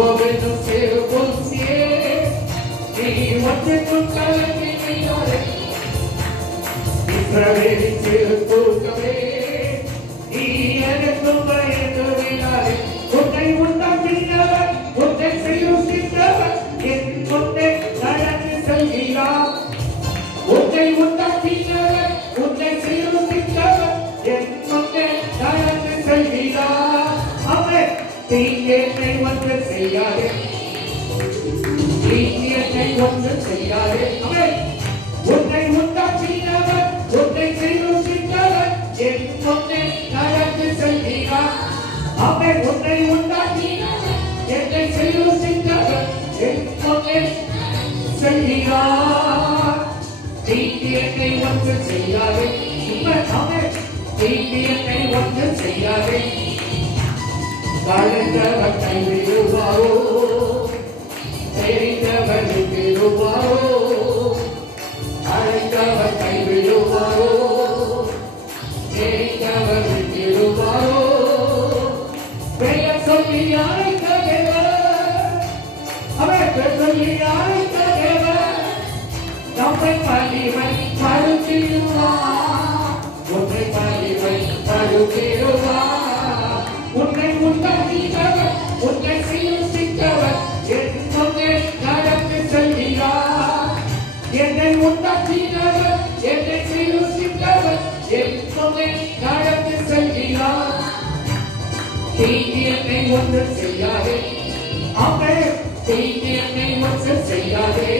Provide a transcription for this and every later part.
அவனும் சேரு பொன்சியே நீ ஒன்றுக்கும் கலங்கினாரே இஸ்ரவேலின் சேரு தூக்கமே நீ எனக்கும் பயந்துவினாரே உன்னை உண்டாக்கினவர் உன்னை செய்யுகின்றவர் என் முன்னே நடந்து செல்கிறார் உன்னை உண்டாக்கினவர் உன்னை செய்யுகின்றவர் என் முன்னே நடந்து செல்கிறார் அவன் தீங்கேனை ஒன்று செய்யாதே தீங்கேனை ஒன்று செய்யாதே அவன் உன்னை உண்டாக்கினவர் உன்னை செய்யுகின்றவர் என் முன்னே நடந்து செல்கிறார் அவன் உன்னை உண்டாக்கினவர் என்னை செய்யுகின்றவர் என் முன்னே செல்கிறார் தீங்கேனை ஒன்று செய்யாதே அவன் தீங்கேனை ஒன்று செய்யாதே வளர்ந்தவர் கைவிடுவாரோ தெரிந்தவர் விடுவாரோ அழைத்தவர் கைவிடுவாரோ தெரிந்தவர் விடுவாரோ பெயர் சொல்லி அழைத்தவர் அவர் சொல்லி அழைத்தவர் நம்மை பழிவை மறுத்திடுவார் உன்னை பழிவை மறுத்திடுவார் உன்னை உண்டாக்கினவர் உன்னை செய்யுகின்றவர் என் முன்னே நடந்து செல்கிறார் என்னை உண்டாக்கினவர் என்னை செய்யுகின்றவர் என் முன்னே நடந்து செல்கிறார் தீங்கு என்னை ஒன்று செய்யாதே அவன் தீங்கு என்னை ஒன்று செய்யாதே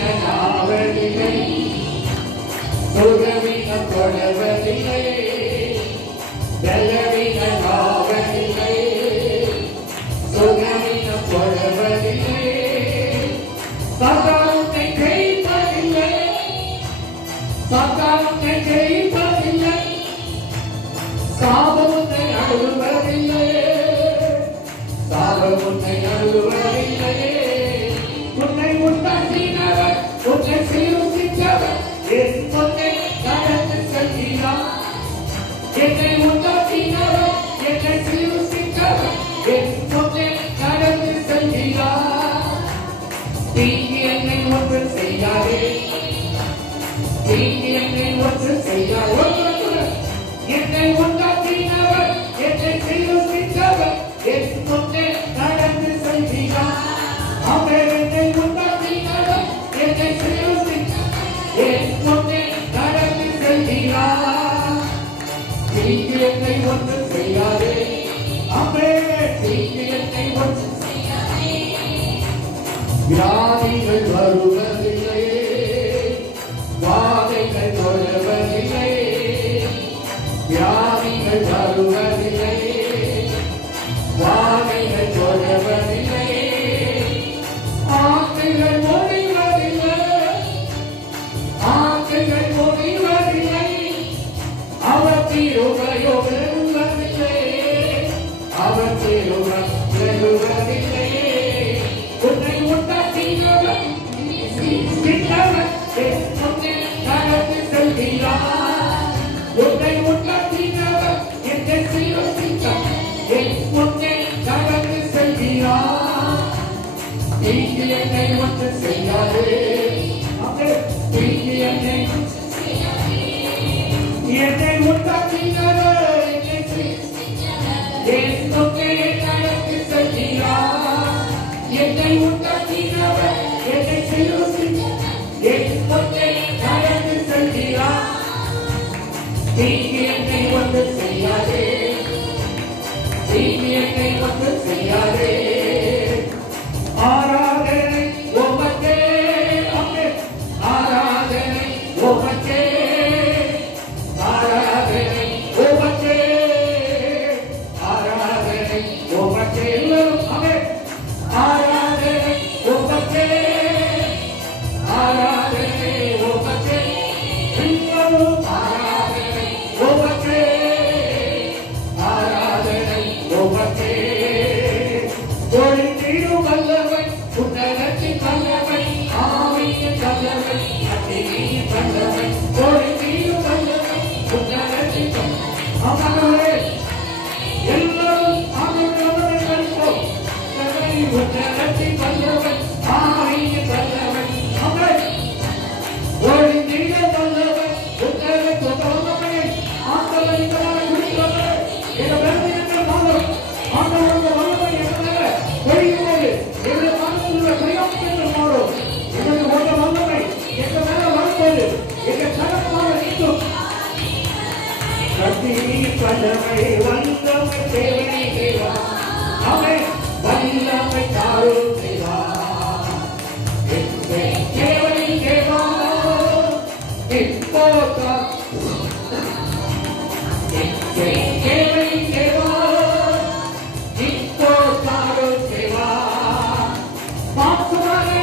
பலவீனனாவதில்லை சுகவீனம் தொடர்வதில்லை பலவீனனாவதில்லை சுகவீனம் தொடர்வதில்லை சாத்தானுனை ஜெயிப்பதில்லை சாத்தானுனை ஜெயிப்பதில்லை சாபமுனை அழுவதில்லை சாபமுனை அழுவதில்லை உன்னை உண்டாக்கினவர் உன்னை செய்யுகின்றவர் என் முன்னே நடந்து செல்கிறார் என்னை உண்டாக்கினவர் என்னை செய்யுகின்றவர் என் முன்னே நடந்து செல்கிறார் தீங்கு என்னை ஒன்று செய்யாதே தீங்கு என்னை ஒன்று செய்யாதே என்னை உண்டாக்கினவர் என்னை செய்யுகின்றவர் என் முன்னே நடந்து செல்கிறார் அவர் என்னை உண்டாக்கினவர் என்னை செய்யுகின்றவர் என் முன்னே நடந்து செல்கிறார் தீங்கு என்னை ஒன்று செய்யாதே அவர் தீங்கு என்னை ஒன்று செய்யாதே வியாதிகள் வருவதில்லை வாதைகள் தொடர்வதில்லை வியாதிகள் வருவதில்லை வாதைகள் தொடர்வதில்லை ஆற்றுகள் முடிவதில்லை ஆற்றுகள் முடிவதில்லை அவர் திருவையோ வெறுவதில்லை அவர் திருவை வெறுவதில்லை உன்னை உண்டாக்கினவர் என் முன்னே நடந்து செல்கிறார் உன்னை உண்டாக்கினவர் என்னை செய்யுகின்றவர் என் முன்னே நடந்து செல்கிறார் தீங்கு என்னை ஒன்று செய்யாதே தீங்கு என்னை என்னை உண்டாக்கினவர் என் முன்னே நடந்து செல்கிறார் என்னை உண்டாக்கினவர் என்னை செய்யுகின்றவர் என் முன்னே நடந்து செல்கிறார் தீங்கு என்னை ஒன்று செய்யாதே தீங்கு என்னை ஒன்று செய்யாதே ஆராதனை உமக்கே ஆராதனை உமக்கே ஆராதனை உமக்கே ஆராதனை உமக்கே எல்லாரும் அமேன் ஆராதனை உமக்கே ஆராதனை உமக்கே எல்லாரும் ஆராதனை வல்லமை வல்லமை தேவனே தேவா அவன் வல்லமை தாரும் தேவா தேவனே தேவா இப்போதா தேவனே தேவா இப்போ தாரும் தேவா பாத்துவாரே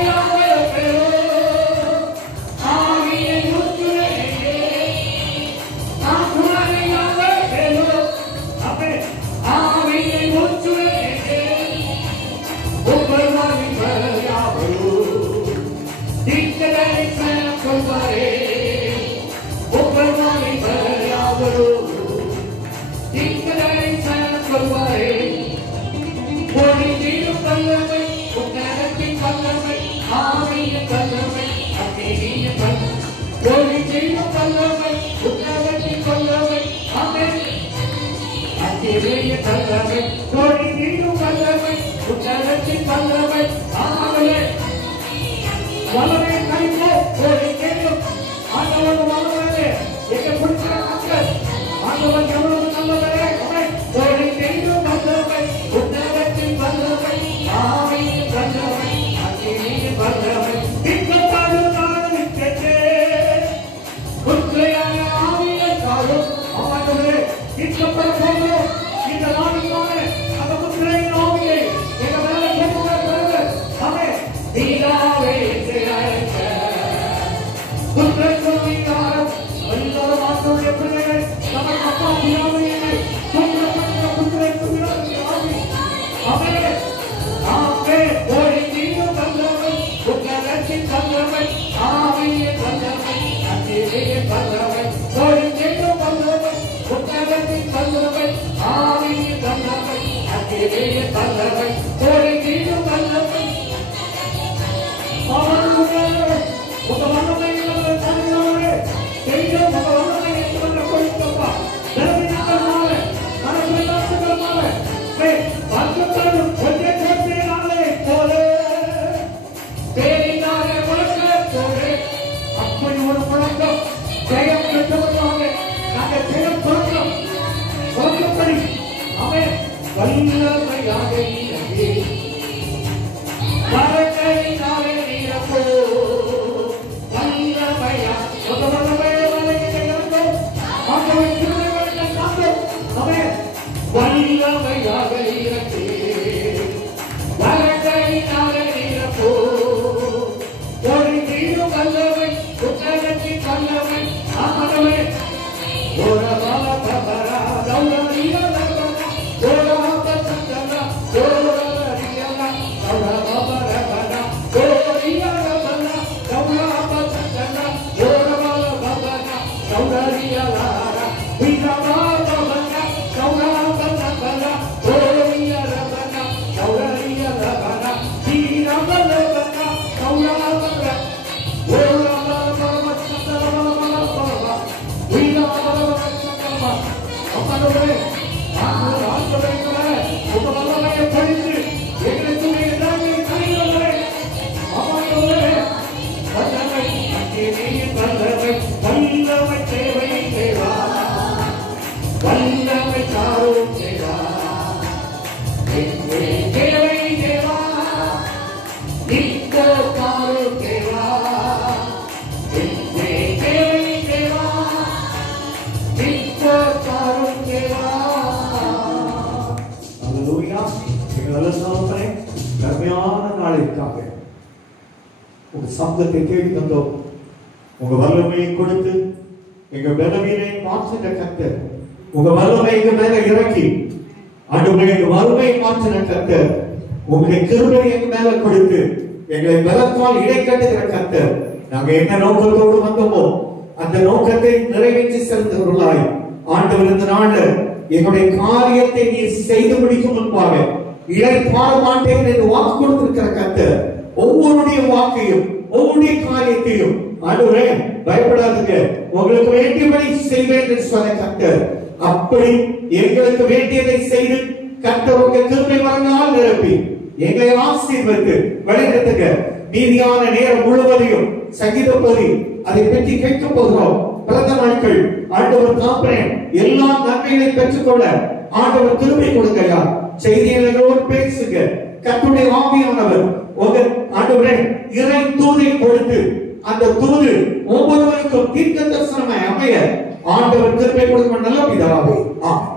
சப்தத்தை கேட்டு தந்தோம். உங்க வல்லமையை கொடுத்து எங்க பலவீனை மாற்றின கர்த்தர், உங்க வல்லமை எங்க மேல இறக்கி ஆண்டவரே எங்க வல்லமையை மாற்றின கர்த்தர், உங்களுடைய கிருபை எங்க மேல கொடுத்து எங்களை பலத்தால் இடைக்கட்டுகிற கர்த்தர். நாங்க என்ன நோக்கத்தோடு வந்தோமோ அந்த நோக்கத்தை நிறைவேற்றி செலுத்துகிறவர்களாய் ஆண்டவர் இந்த நாள்ல எங்களுடைய காரியத்தை நீ செய்து முடிக்கும் முன்பாக இளைப்பாற மாட்டேன் என்று வாக்கு கொடுத்திருக்கிற கர்த்தர், ஒவ்வொருடைய வாக்கையும் ஒவ்வொருடைய காரியத்தையும் ஆண்டவரே பயப்படாதீங்க, உங்களுக்கு வேண்டியபடி செய்வேன் என்று சொன்ன கர்த்தர், அப்படி எங்களுக்கு வேண்டியதை செய்து கர்த்தர் உங்க கிருபை வரங்களால் நிரப்பி எங்களை ஆசீர்வதித்து வழிநடத்துங்க. மீதியான நேரம் முழுவதையும் சங்கீத பகுதி அதை பற்றி கேட்க போகிறோம். பிறந்த நாட்கள் ஆண்டவர் தாப்பரே எல்லா நன்மைகளை பெற்றுக்கொள்ள ஆண்டவர் திருப்பி கொடுங்கயா. செய்திகளோடு பேசுங்க. கர்த்தருடைய ஆவியானவர் உங்க ஆண்டவரே இறை தூதை கொடுத்து அந்த தூது ஒவ்வொருவருக்கும் தீர்க்க தரிசனமாய் அமைய ஆண்டவர் திருப்பி கொடுக்க நல்ல பிதாவே. ஆமென்.